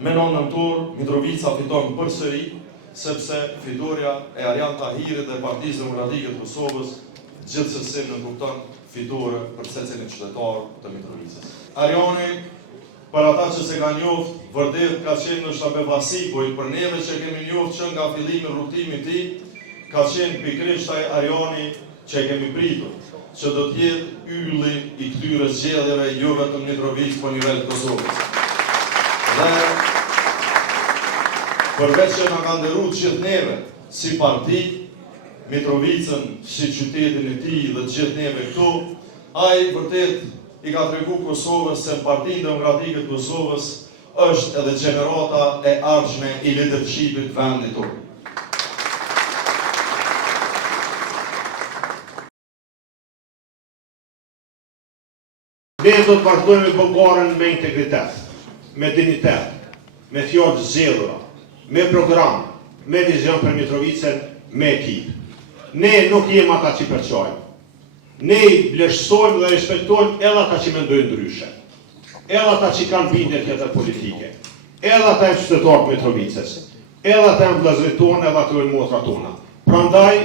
Menon nëntor, Mitrovica fiton përsëri, sepse fitoria e Arjan Tahirit dhe Partisë Demokratike të Kosovës gjithsesi nënkupton fitore për secilin qytetar të Mitrovicës. Arjani, për ata që se ka njoft, vërtet ka qenë në shtapevasi, po i për neve që kemi njoft që nga fillimi rrugtimi ti, ka qenë pikrisht ai Arjani që kemi pritur, që do t'jetë ylli i këtyre zgjedhjeve jo vetëm Mitrovicë, po nivel të Kosovës. Dhe përveç që nga ka ndëru gjithë neve si parti, Mitrovicën si qytetin e tij dhe gjithë neve këtu, ai vërtet i ka tregu Kosovës se Partinë Demokratike të Kosovës është edhe gjenerata e ardhshme i leadershipit vendit tonë. Ne do të vazhdojmë Bullgarën me integritet, me dignitet, me fjalë të zgjedhura, me program, me vizion për Mitrovicën, me ekip. Ne nuk jemi ata që përçojmë. Ne i vlerësojmë dhe respektojmë edhe ata që mendojnë ndryshe, edhe ata që kanë bindje tjetër politike, edhe ata janë qytetarë të Mitrovicës, edhe ata janë vëllezërit tonë, edhe ato janë motrat tona. Prandaj,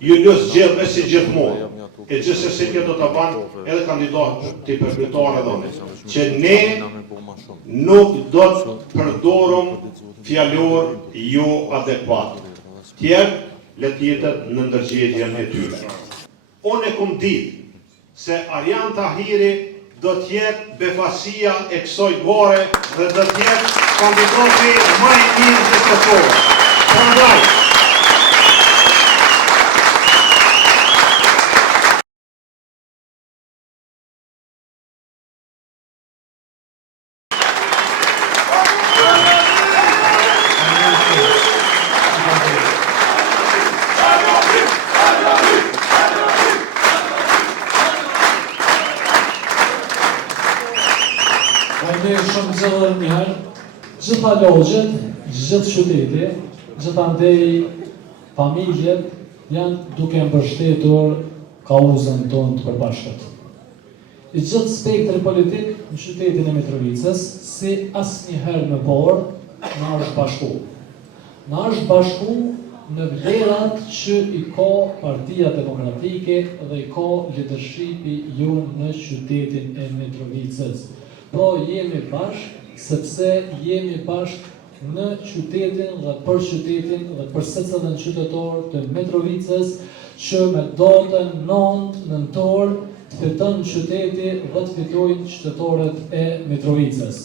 ju lës gjithve si gjithmonë, e gjithsesi kjo do ta banë edhe kandidatë të përkryetare dhënë, që ne nuk do të përdorum fjalor jo adekuat. Tjerë le të jetet në ndërgjegjjen e tyre. Unë e kom ditë se Arjan Tahiri do t'jetë befasia e kësaj gare dhe do t'jetë kandidati më i mirë të Kosovës. Prandaj, ne shumë zëllër njëherë, gjitha logjet, gjithë qyteti, gjithandej familjet janë duke mbështetur kauzën tonë të përbashkët. I gjithë spektri politik në qytetin e Mitrovicës, si asnjëherë më parë, na është bashku. Na është bashku në vlerat që i ka Partia Demokratike dhe i ka leadershipi jonë në qytetin e Mitrovicës. Po jemi bashkë, sepse jemi bashkë në qytetin dhe për secilin qytetar të Mitrovicës që me datën 9 nëntor të fiton qyteti dhe të fitojnë qytetarët e Mitrovicës.